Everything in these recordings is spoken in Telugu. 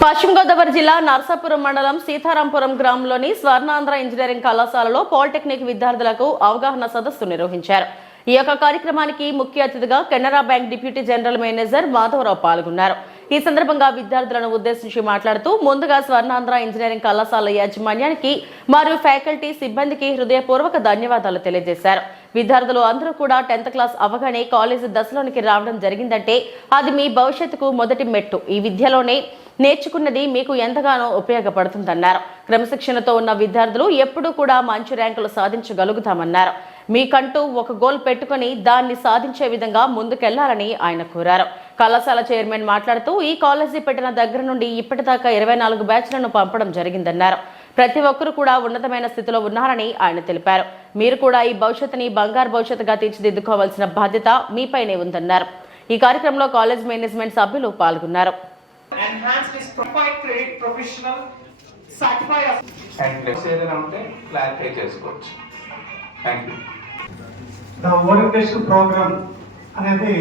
పశ్చిమ గోదావరి జిల్లా నర్సాపురం మండలం సీతారాంపురం గ్రామంలోని స్వర్ణాంధ్ర ఇంజనీరింగ్ కళాశాలలో పాలిటెక్నిక్ విద్యార్థులకు అవగాహన సదస్సు నిర్వహించారు. ఈ యొక్క కార్యక్రమానికి ముఖ్య అతిథిగా Canara bank deputy general manager Madhavarao పాల్గొన్నారు. ఈ సందర్భంగా విద్యార్థులను ఉద్దేశించి మాట్లాడుతూ ముందుగా స్వర్ణాంధ్ర ఇంజనీరింగ్ కళాశాల యాజమాన్యానికి మరియు ఫ్యాకల్టీ సిబ్బందికి హృదయపూర్వక ధన్యవాదాలు తెలియజేశారు. విద్యార్థులు అందరూ కూడా టెన్త్ క్లాస్ అవగానే కాలేజీ దశలోనికి రావడం జరిగిందంటే అది మీ భవిష్యత్తుకు మొదటి మెట్టు. ఈ విద్యలోనే నేర్చుకున్నది మీకు ఎంతగానో ఉపయోగపడుతుందన్నారు. క్రమశిక్షణతో ఉన్న విద్యార్థులు ఎప్పుడూ కూడా మంచి ర్యాంకులు సాధించగలుగుతామన్నారు. మీకంటూ ఒక గోల్ పెట్టుకుని దాన్ని సాధించే విధంగా ముందుకెళ్ళాలని ఆయన కోరారు. కళాశాల చైర్మన్ మాట్లాడుతూ ఈ కాలేజీ పెట్టిన దగ్గర నుండి ఇప్పటిదాకా ఇరవై నాలుగు బ్యాచ్లను పంపడం జరిగిందన్నారు. ప్రతి ఒక్కరు కూడా ఉన్నతమైన స్థితిలో ఉన్నారని ఆయన తెలిపారు. మీరు కూడా ఈ భవిష్యత్తుని బంగారు భవిష్యత్తుగా తీర్చిదిద్దుకోవాల్సిన బాధ్యత మీపైనే ఉందన్నారు. ఈ కార్యక్రమంలో కాలేజ్ మేనేజ్మెంట్ సభ్యులు పాల్గొన్నారు. Enhance his proprietary professional certify of and ఏదైనా ఉంటే క్లారిఫై చేసుకోవచ్చు. Thank you the orientation programme అనేది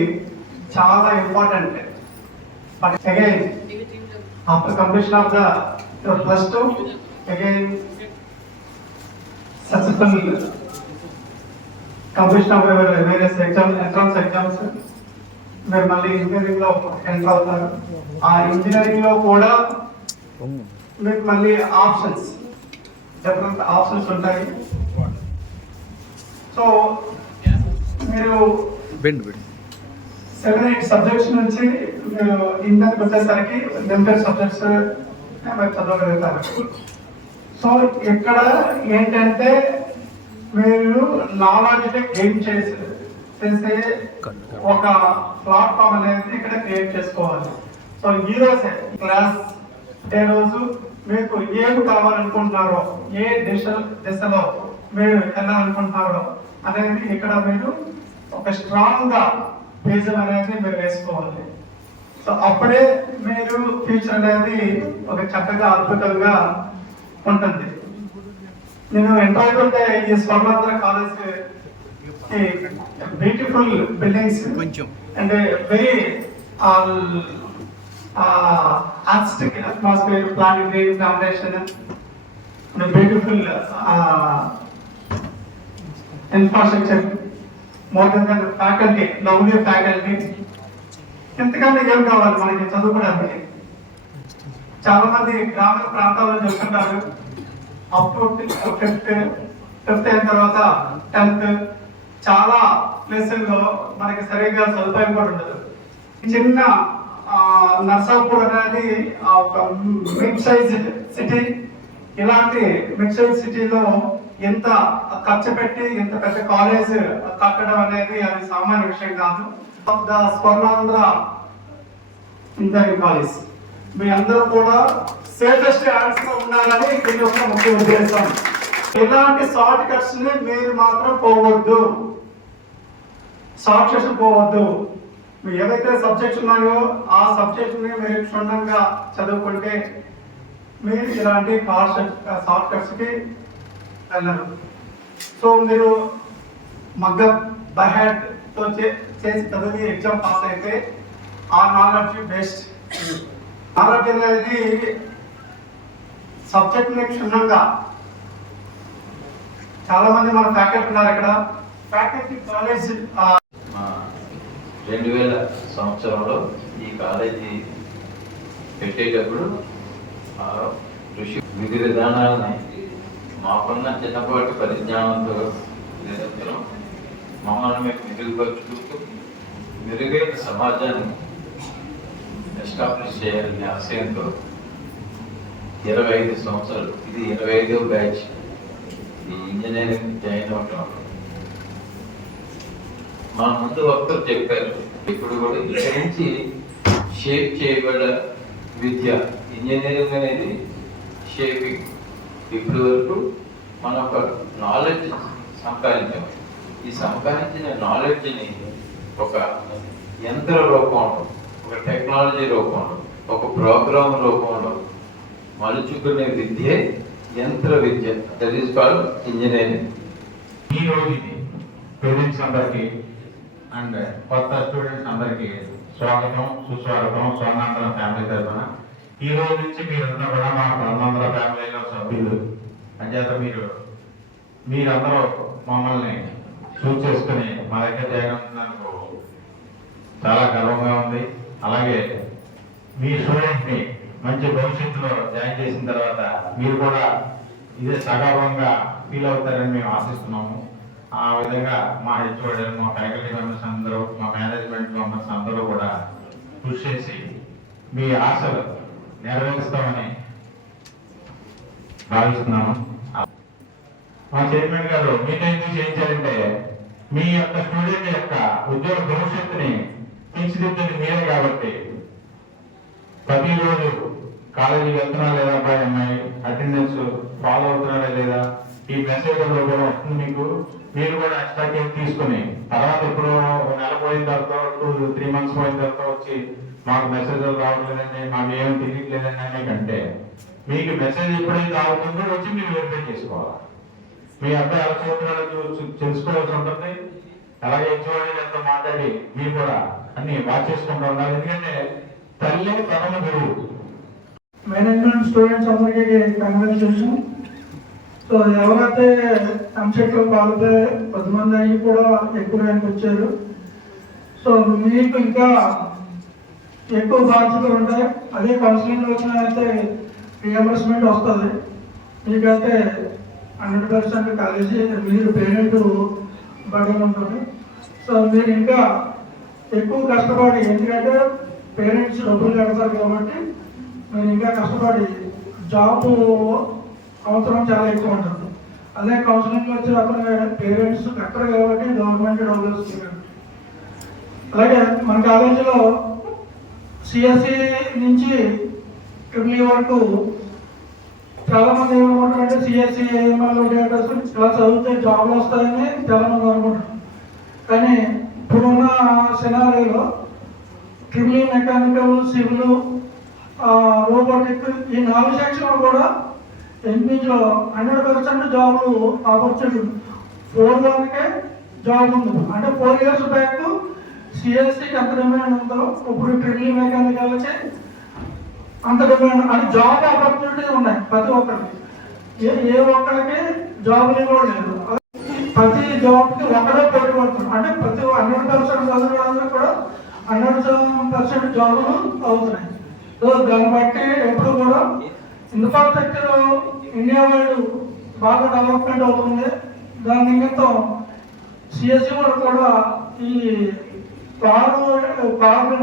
చాలా important but again after completion of the plus two again successful completion of various exams entrance exams మీరు మళ్ళీ ఇంజనీరింగ్లో ఎంటర్ అవుతారు. ఆ ఇంజనీరింగ్లో కూడా మీకు మళ్ళీ ఆప్షన్స్ డిఫరెంట్ ఆప్షన్స్ ఉంటాయి. సో మీరు సెవెన్ ఎయిట్ సబ్జెక్ట్స్ నుంచి మీరు ఇంటర్కి వచ్చేసరికి లిమిటెడ్ సబ్జెక్ట్స్ మీరు చదవగలుగుతారు. సో ఇక్కడ ఏంటంటే మీరు నాలెడ్జ్ గెయిన్ చేసి చేసే ఒక ప్లాట్ఫామ్ అనేది ఇక్కడ క్రియేట్ చేసుకోవాలి. సో ఈ రోజే క్లాస్ ఏ రోజు మీకు ఏమి కావాలనుకుంటున్నారో ఏ దిశ దిశలో మీరు వెళ్ళాలనుకుంటున్నారో అనేది ఇక్కడ మీరు ఒక స్ట్రాంగ్గా బీజం అనేది మీరు వేసుకోవాలి. సో అప్పుడే మీరు ఫ్యూచర్ అనేది ఒక చక్కగా అద్భుతంగా ఉంటుంది. నేను ఎంటర్ అవుతుంటే ఈ Swarnandhra college beautiful buildings and very artistic atmosphere planetary foundation beautiful infrastructure more than faculty lovely faculty ఎంతకన్నా ఏం కావాలి మనకి? చదువుకోవడానికి. చాలా మంది గ్రామీణ ప్రాంతాల్లో చెప్తుంటారు అప్ టు ఫిఫ్త్ ఫిఫ్త్ అయిన తర్వాత టెన్త్ చాలా ప్లేసుల్లో మనకి సరిగ్గా సదుపాయం కూడా ఉండదు. చిన్న నర్సాపూర్ అనేది ఆ, ఒక మిడ్ సైజ్ సిటీ ఇలాంటి మిడ్ సైజ్ సిటీలో ఎంత ఖర్చు పెట్టి ఎంత పెద్ద కాలేజ్ కట్టడం అనేది అది సామాన్య విషయం కాదు. Of the Swarnandhra engineering college మీ అందరూ కూడా సేఫెస్ట్ హ్యాండ్స్లో ఉండాలని దీని యొక్క ముఖ్య ఉద్దేశం. ఇలాంటి షార్ట్ కట్స్ని మీరు మాత్రం పోవద్దు. షార్ట్ పోవద్దు మీరు ఏవైతే సబ్జెక్ట్స్ ఉన్నాయో ఆ సబ్జెక్ట్ని మీరు క్షుణ్ణంగా చదువుకుంటే మీరు ఇలాంటి షార్ట్ సాఫ్ట్వేర్స్కి వెళ్ళరు. సో మీరు మగ్గ బహెడ్తో చేసి చదివి ఎగ్జామ్ పాస్ అయితే ఆ నాలెడ్జ్ బెస్ట్. నాలెడ్జ్ అనేది సబ్జెక్ట్ని క్షుణ్ణంగా చాలామంది మన ఫ్యాకల్టీ ఉన్నారు ఇక్కడ. ఫ్యాకల్టీ కాలేజ్ రెండు వేల సంవత్సరంలో ఈ కాలేజీ పెట్టేటప్పుడు ఆ కృషి విధి విధానాలని మాకున్న చిన్నపాటి పరిజ్ఞానంతో నిరంతరం మమ్మల్ని మేము మెరుగుపరుచుకుంటూ మెరుగైన సమాజాన్ని ఎస్టాబ్లిష్ చేయాలనే ఆశయంతో ఇరవై ఐదు సంవత్సరాలు ఇది ఇరవై ఐదో బ్యాచ్. ఈ ఇంజనీరింగ్ జాయిన్ అవటం మా ముందు వక్తలు చెప్పారు. ఇప్పుడు కూడా ఇక్కడి నుంచి షేప్ చేయబడ విద్య ఇంజనీరింగ్ అనేది షేపింగ్. ఇప్పటి వరకు మన ఒక నాలెడ్జ్ సంపాదించాము ఈ సంపాదించిన నాలెడ్జ్ని ఒక యంత్ర రూపంలో ఒక టెక్నాలజీ రూపంలో ఒక ప్రోగ్రామ్ రూపంలో మలుచుకునే విద్యే యంత్ర విద్య. దట్ ఈస్ కాల్డ్ ఇంజనీరింగ్ ఈ రోజు ఇది పేరెంట్స్ అండ్ కొత్త స్టూడెంట్స్ అందరికి స్వాగతం సుస్వాగతం స్వర్ణాంతరం ఫ్యామిలీ తరఫున. ఈ రోజు నుంచి మీరంతా కూడా మా పదమందర ఫ్యామిలీలో సభ్యులు. అంచేత మీరు మీరందరూ మమ్మల్ని చూస్ చేసుకుని మా దగ్గర చేయగలుగుతున్నందుకు చాలా గర్వంగా ఉంది. అలాగే మీ స్టూడెంట్ని మంచి భవిష్యత్తులో జాయిన్ చేసిన తర్వాత మీరు కూడా ఇదే సగర్వంగా ఫీల్ అవుతారని మేము ఆశిస్తున్నాము. ఆ విధంగా మా హెచ్ఓడి మా ఫ్యాకల్టీ మెంబర్స్ అందరూ మా మేనేజ్మెంట్ మెంబర్స్ అందరూ కూడా కృషి చేసి మీ ఆశలు నెరవేరుస్తామని భావిస్తున్నాము. మా చైర్మన్ గారు మీతో ఎందుకు చేయించారంటే మీ యొక్క స్టూడెంట్ యొక్క ఉద్యోగ భవిష్యత్తుని తీర్చిదిద్దని మీరే కాబట్టి ప్రతిరోజు కాలేజీకి వెళ్తున్నా లేదా అబ్బాయి అమ్మాయి అటెండెన్స్ ఫాలో అవుతున్నారా లేదా? ఈ మెసేజ్ కూడా వస్తుంది మీకు. మీరు కూడా ఎక్స్ట్రా కేర్ తీసుకుని తర్వాత ఇప్పుడు ఒక నెల పోయిన తర్వాత టూ త్రీ మంత్స్ పోయిన తర్వాత వచ్చి మాకు మెసేజ్ రావట్లేదండి మాకు ఏం తెలియట్లేదండి అనే కంటే మీకు మెసేజ్ ఎప్పుడైతే రావుతుందో వచ్చి మీరు వెరిఫై చేసుకోవాలి? మీ అబ్బాయి ఎలా చదువుతున్నాడో తెలుసుకోవాల్సి ఉంటుంది. అలాగే చూడండి ఎంతో మాట్లాడి మీరు కూడా అన్ని వాచ్ చేసుకుంటూ ఉండాలి. ఎందుకంటే తల్లి ప్రథమ గురువు మేనేజ్మెంట్ స్టూడెంట్స్ అందరికీ కంగ్రాచులేషన్ సో ఎవరైతే ఎంసెట్లో పాల్గొతే పది మంది అయ్యి కూడా ఎక్కువ ర్యాంక్ వచ్చారు. సో మీకు ఇంకా ఎక్కువ బాధ్యతలు ఉంటాయి. అదే కౌన్సిలింగ్ వచ్చిన అయితే రియంబర్స్మెంట్ వస్తుంది. మీకైతే హండ్రెడ్ పర్సెంట్ కాలేజీ మీరు పేరెంట్ బడి ఉంటుంది. సో మీరు ఇంకా ఎక్కువ కష్టపడి ఎందుకంటే పేరెంట్స్ డబ్బులు కడతారు కాబట్టి మీరు ఇంకా కష్టపడి జాబ్ అవసరం చాలా ఎక్కువ ఉంటుంది. అదే కౌన్సిలింగ్ వచ్చేటప్పుడు పేరెంట్స్ కట్టరు కాబట్టి గవర్నమెంట్ డబ్బులు వస్తుంది అలాగే మన కాలేజీలో సిఎస్సి నుంచి ట్రిపుల్ వరకు చాలా మంది ఏమనుకుంటారంటే సిఎస్సి ఏఎంఎల్ డేటాస్ ఇలా చదివితే జాబ్లు వస్తాయని చాలా మంది అనుకుంటారు. కానీ ఇప్పుడున్న సినారీలో ట్రిపుల్ మెకానికల్ సివిల్ రోబోటిక్ ఈ నాలుగు సెక్షన్లు కూడా ఎన్నింటిలో హండ్రెడ్ పర్సెంట్ జాబ్లు ఆపర్చునిటీ ఫోర్ వన్కే జాబ్ ఉంది. అంటే ఫోర్ ఇయర్స్ బ్యాక్ సిఎస్సి ఎంత డిమాండ్ ఉందో ఇప్పుడు ట్రిపుల్ మెకానికల్కి అంత డిమాండ్ అంటే జాబ్ ఆపర్చునిటీ ఉన్నాయి ప్రతి ఒక్కరికి. ఏ ఏ ఒక్కరికి జాబ్ కూడా లేదు. ప్రతి జాబ్కి ఒకడే పోటీ పడుతుంది అంటే ప్రతి హండ్రెడ్ పర్సెంట్ చదివిన కూడా హండ్రెడ్ పర్సెంట్ జాబులు అవుతున్నాయి. సో దాన్ని బట్టి ఎప్పుడు కూడా ఇన్ఫ్రాస్ట్రక్చర్ ఇండియా వైడ్ బాగా డెవలప్మెంట్ అవుతుంది. దాని నిమిత్తం సిఎస్సి కూడా ఈ కారు కారు